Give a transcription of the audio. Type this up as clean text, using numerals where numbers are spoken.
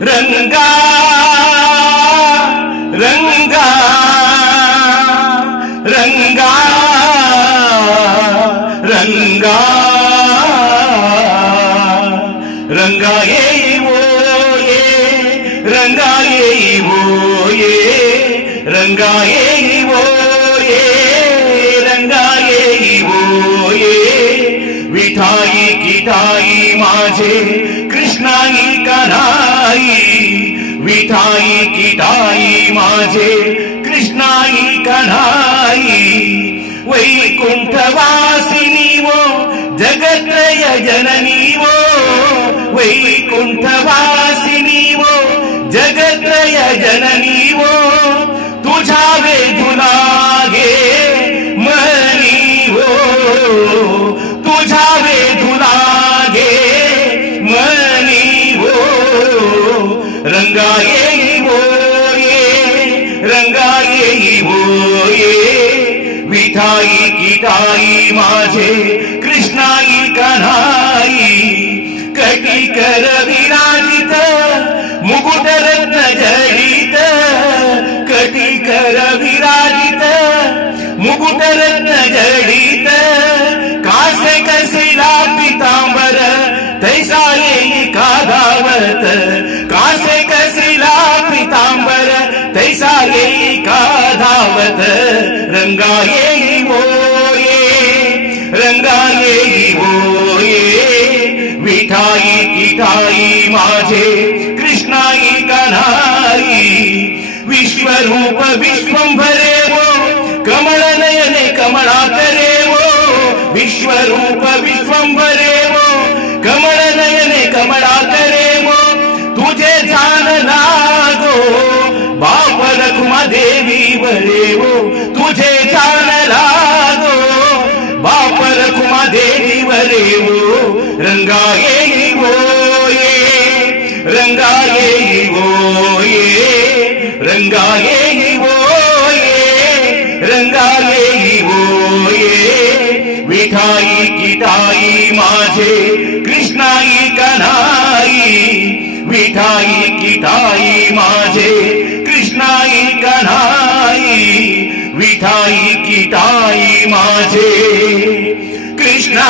रंगा रंगा रंगा रंगा रंगा ये वो ये रंगा ये वो ये रंगा ये वो ये रंगा ये वो ये विठाई किठाई माझे कृष्णाई कन्हाई विठाई किठाई माझे कृष्णाई कन्हाई वैकुंठवासिनी वो जगत्रय जननी वो वैकुंठवासिनी वो जगत्रय जननी वो तुझा वेधुला गे मनी वो तुझा वेधुला गे मनी वो रंगा ये वो ये रंगा ये वो ये विठाई किठाई माझे कृष्णाई कन्हाई कटी कर विराजित मुकुट रत्न जडित कटी कर विराजित मुकुट रत्न जडित कासे कसिला पितांबर तैसा येई काधावत कासे कसिला पितांबर तैसा येई काधावत रंगा येई वो ये रंगा येई वो ये विठाई किठाई माझे कृष्णाई कन्हाई विश्वरूप विश्वंभरे वो कमळ नयने कमळा करे वो विश्वरूप विश्वंभरे वो कमळ नयने कमळा करे वो तुझे ध्यान लागो बाप रखुमा देवी वरे वो तुझे ध्यान लागो बाप रखुमा देवी वरे वो रंगा ये वो ये रंगा ये वो ये रंगा ये वो ये रंगा ये वो ये विठाई किठाई माझे कृष्णाई कन्हाई विठाई किठाई माझे कृष्णाई कन्हाई विठाई किठाई माझे कृष्णा